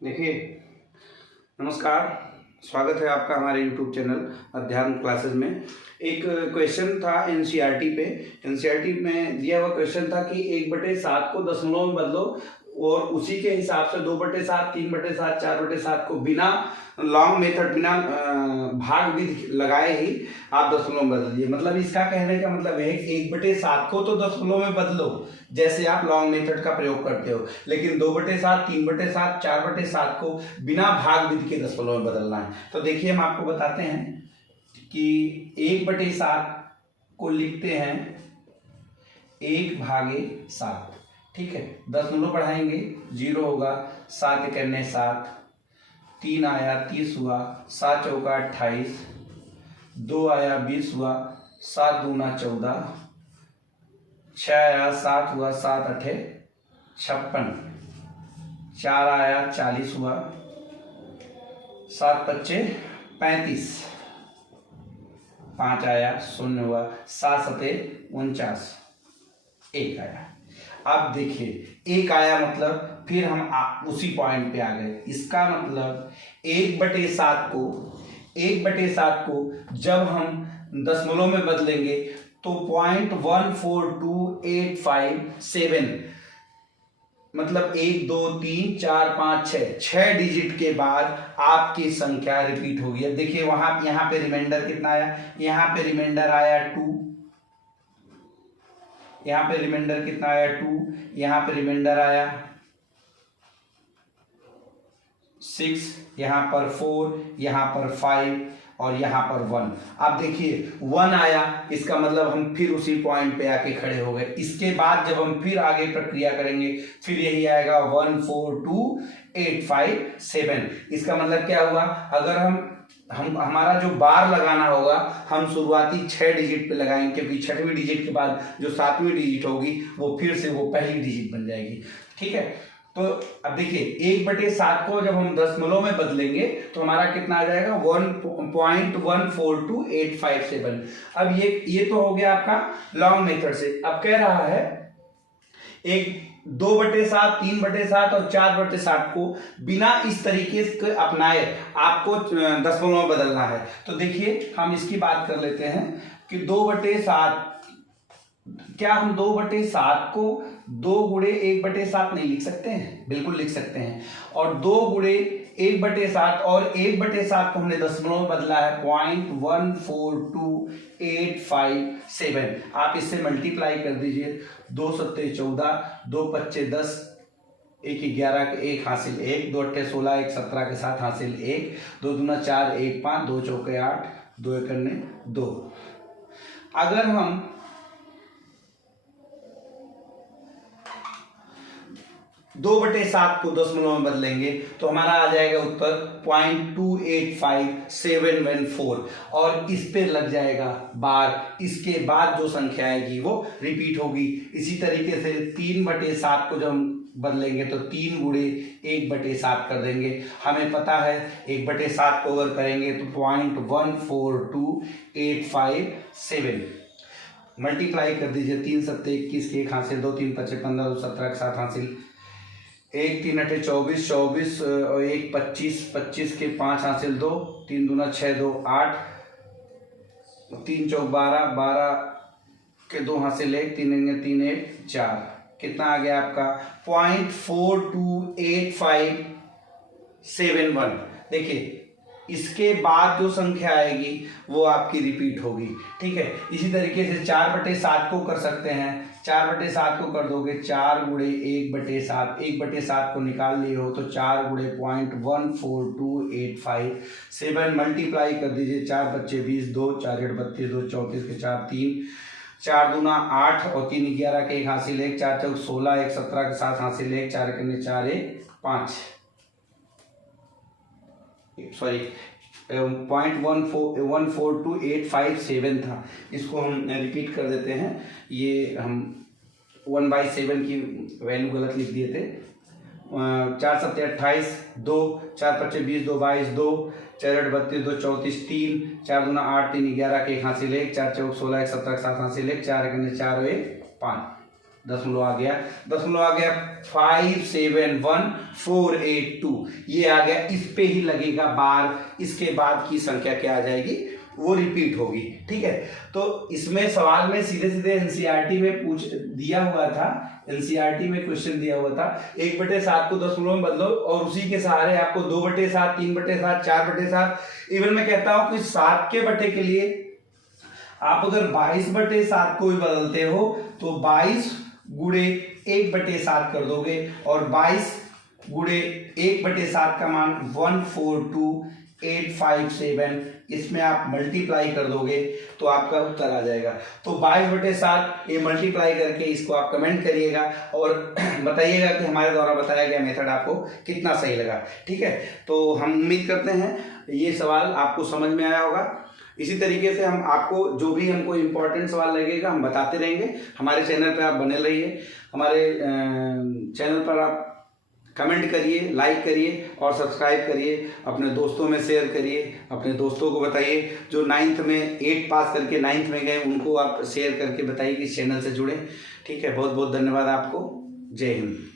देखिए, नमस्कार। स्वागत है आपका हमारे YouTube चैनल अध्यात्म क्लासेस में। एक क्वेश्चन था एनसीईआरटी पे। एनसीईआरटी में दिया हुआ क्वेश्चन था कि 1/7 को दशमलव में बदलो और उसी के हिसाब से 2/7, 3/7, 4/7 को बिना लॉन्ग मेथड, बिना भाग विधि लगाए ही आप दशमलव में बदल दिए। मतलब इसका कहने का मतलब है 1/7 को तो दशमलव में बदलो जैसे आप लॉन्ग मेथड का प्रयोग करते हो, लेकिन 2/7, 3/7, 4/7 को बिना भाग विधि के दशमलव में बदलना है। तो देखिए, हम आपको बताते हैं कि 1/7 को लिखते हैं 1/7। ठीक है, दशमलव बढ़ाएंगे 0 होगा, 7 करने 7, 3 आया 30 हुआ, 7 चौका 28, 2 आया 20 हुआ, 7 दूना 14, 6 आया 7 हुआ, 7 अठे 56, 4 आया 40 हुआ, 7 पच्चे 35, 5 आया 0 हुआ, 7 सते 49, 1 आया। अब देखिए, 1 आया मतलब फिर हम उसी पॉइंट पे आ गए। इसका मतलब 1/7 को जब हम दशमलव में बदलेंगे तो 0.142857, मतलब 1 2 3 4 5 6 डिजिट के बाद आपकी संख्या रिपीट होगी। अब देखिए, यहाँ पे रिमाइंडर कितना आया, यहाँ पे रिमाइंडर आया 2, यहाँ पे रिमाइंडर कितना आया 2, यहाँ पे रिमाइंडर आया 6, यहाँ पर 4, यहाँ पर 5 और यहाँ पर 1। अब देखिए 1 आया, इसका मतलब हम फिर उसी पॉइंट पे आके खड़े हो गए। इसके बाद जब हम फिर आगे प्रक्रिया करेंगे फिर यही आएगा 142857। इसका मतलब क्या हुआ, अगर हमारा जो बार लगाना होगा हम शुरुआती 6 डिजिट पे लगाएंगे, क्योंकि 6वीं डिजिट के बाद जो 7वीं डिजिट होगी वो फिर से वो पहली डिजिट बन जाएगी। ठीक है, तो अब देखिए 1/7 को जब हम दशमलव में बदलेंगे तो हमारा कितना आ जाएगा 1.142857। अब ये तो हो गया आपका लॉन्ग मेथड से। अब कह रहा है 2/7, 3/7 और 4/7 को बिना इस तरीके से अपनाए आपको दशमलव में बदलना है। तो देखिए, हम इसकी बात कर लेते हैं कि 2/7, क्या हम 2/7 को 2 गुणे 1/7 नहीं लिख सकते हैं? बिल्कुल लिख सकते हैं। और 2 गुणे 1/7 और 1/7 को हमने दशमलव में बदला है 0.142857। आप इससे मल्टीप्लाई कर दीजिए, 2 सत्ते 14, 2 पच्चे 10, 1 11 के 1 हासिल 1, 2 अट्ठे 16, 1 17 के 7 हासिल 1, 2 दूना 4, 1 5, 2 चौके 8, 2 एकन्ने 2। अगर हम 2/7 को दशमलव में बदलेंगे तो हमारा आ जाएगा उत्तर 0.285714 और इस पे लग जाएगा बार। इसके बाद जो संख्या आएगी वो रिपीट होगी। इसी तरीके से 3/7 को जब हम बदलेंगे तो 3 गुणे 1/7 कर देंगे। हमें पता है 1/7 को अगर करेंगे तो 0.142857 मल्टीप्लाई कर दीजिए। 3 सत्ते 21 के 1 हासिल 2, 3 पच्चे 15, 2 17 के 7 हासिल 1, 3 अठे 24, 24 और 1 25, 25 के 5 हासिल 2, 3 दूना 6, 2 8, 3 चौक 12, 12 के 2 हासिल 1, 3 3 1 4। कितना आ गया आपका 0.428571। देखिए, इसके बाद जो संख्या आएगी वो आपकी रिपीट होगी। ठीक है, इसी तरीके से 4/7 को कर सकते हैं। 4/7 को कर दोगे 4 गुणे 1/7, 1/7 को निकाल लिए हो तो 4 गुणे 0.142857 मल्टीप्लाई कर दीजिए। 4 बच्चे 20, 2 4 8 32, 2 34 के 4 3, 4 दूना 8 और 3 11 के 1 हासिल 1, 4 चौक 16, 1 17 के 7 हासिल 1, 4 करने 4 1 5, सॉरी 0.142857 था। इसको हम रिपीट कर देते हैं। ये हम 1/7 की वैल्यू गलत लिख दिए थे। 4 सत्ते 28, 2 4 पच्चे 20, 2 22, 2 4 8 32, 2 34, 3 4 दूना 8, 3 11 के 1 हासिल 1, 4 चौक 16, 1 17 के 7 हासिल 1, 4 करने 4 1 5। दशमलव आ गया 571482, ये आ गया। इस पे ही लगेगा बार, इसके बाद की संख्या क्या आ जाएगी, वो रिपीट होगी। ठीक है, तो इसमें सवाल में सीधे सीधे एनसीईआरटी में पूछ दिया हुआ था, एनसीईआरटी में क्वेश्चन दिया हुआ था 1/7 को दशमलव में बदलो, और उसी के सहारे आपको 2/7, 3/7, 4/7, इवन मैं कहता हूं कि 7 के बटे के लिए आप अगर 22/7 को भी बदलते हो तो 22 गुणे 1/7 कर दोगे, और 22 गुणे 1/7 का मान 142857, इसमें आप मल्टीप्लाई कर दोगे तो आपका उत्तर आ जाएगा। तो 22/7 ये मल्टीप्लाई करके इसको आप कमेंट करिएगा और बताइएगा कि हमारे द्वारा बताया गया मेथड आपको कितना सही लगा। ठीक है, तो हम उम्मीद करते हैं ये सवाल आपको समझ में आया होगा। इसी तरीके से हम आपको जो भी हमको इम्पोर्टेंट सवाल लगेगा हम बताते रहेंगे। हमारे चैनल पे आप बने रहिए, हमारे चैनल पर आप कमेंट करिए, लाइक करिए और सब्सक्राइब करिए, अपने दोस्तों में शेयर करिए, अपने दोस्तों को बताइए जो 9th में 8 पास करके 9th में गए उनको आप शेयर करके बताइए कि इस चैनल से जुड़े। ठीक है, बहुत बहुत धन्यवाद आपको। जय हिंद।